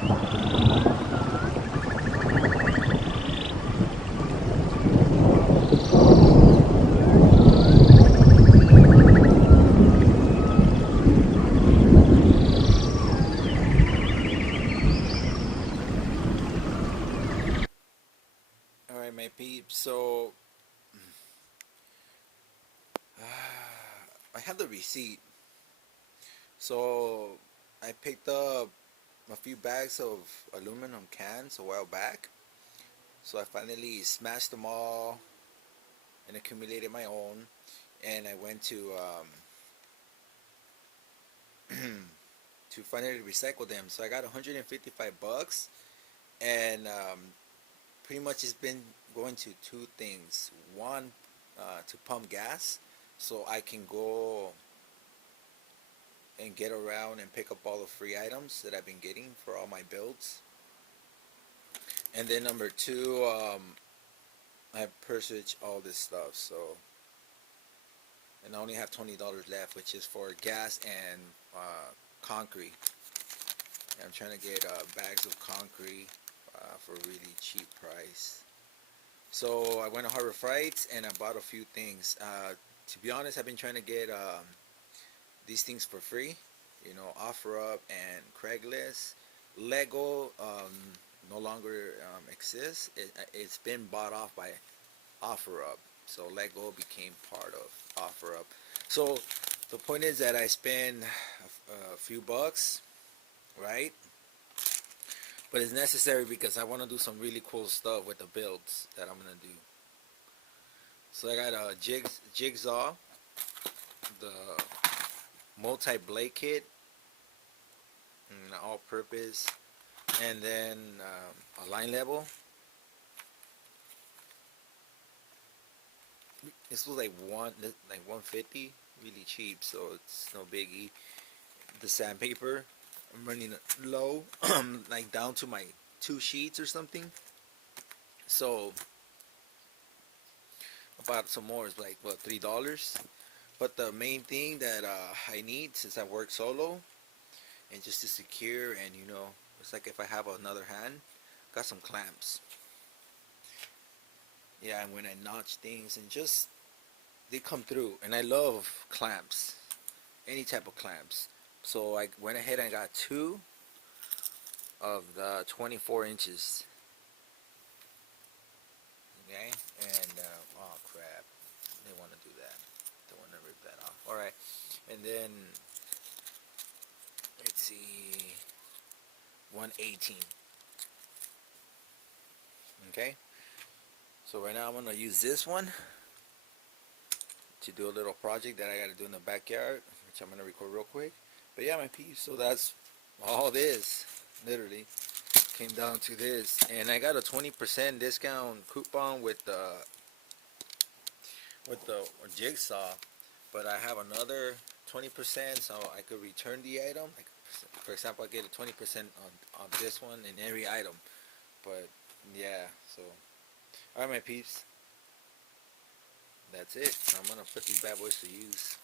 All right, my peeps. So I have the receipt. So I picked up a few bags of aluminum cans a while back. So I finally smashed them all and accumulated my own. And I went to finally recycle them. So I got 155 bucks, and pretty much it's been going to two things. One, to pump gas, so I can go and get around and pick up all the free items that I've been getting for all my builds. And then number two, I purchased all this stuff. So, and I only have $20 left, which is for gas and concrete. I'm trying to get bags of concrete for a really cheap price. So I went to Harbor Freight and I bought a few things. To be honest, I've been trying to get these things for free. You know, OfferUp and Craigslist. Lego no longer exists. It's been bought off by OfferUp. So Lego became part of OfferUp. So the point is that I spend a few bucks, right? But it's necessary because I want to do some really cool stuff with the builds that I'm gonna do. So I got a jigsaw, the multi blade kit, all purpose, and then a line level. This was like 150, really cheap, so it's no biggie. The sandpaper, I'm running low, like down to my 2 sheets or something. So I bought some more. It's like what, $3. But the main thing that I need, since I work solo, and just to secure, and it's like if I have another hand, got some clamps. Yeah, and when I notch things and just they come through, and I love clamps, any type of clamps. So I went ahead and got two of the 24 inches. Okay, and oh crap, they want to do that. They want to rip that off. All right, and then let's see, 118. Okay, so right now I'm gonna use this one to do a little project that I got to do in the backyard, which I'm gonna record real quick. But yeah, my piece. So that's all this. Literally came down to this, and I got a 20% discount coupon with the jigsaw. But I have another 20%, so I could return the item. Like, for example, I get a 20% on this one in every item. But yeah, so all right, my peeps. That's it. I'm gonna put these bad boys to use.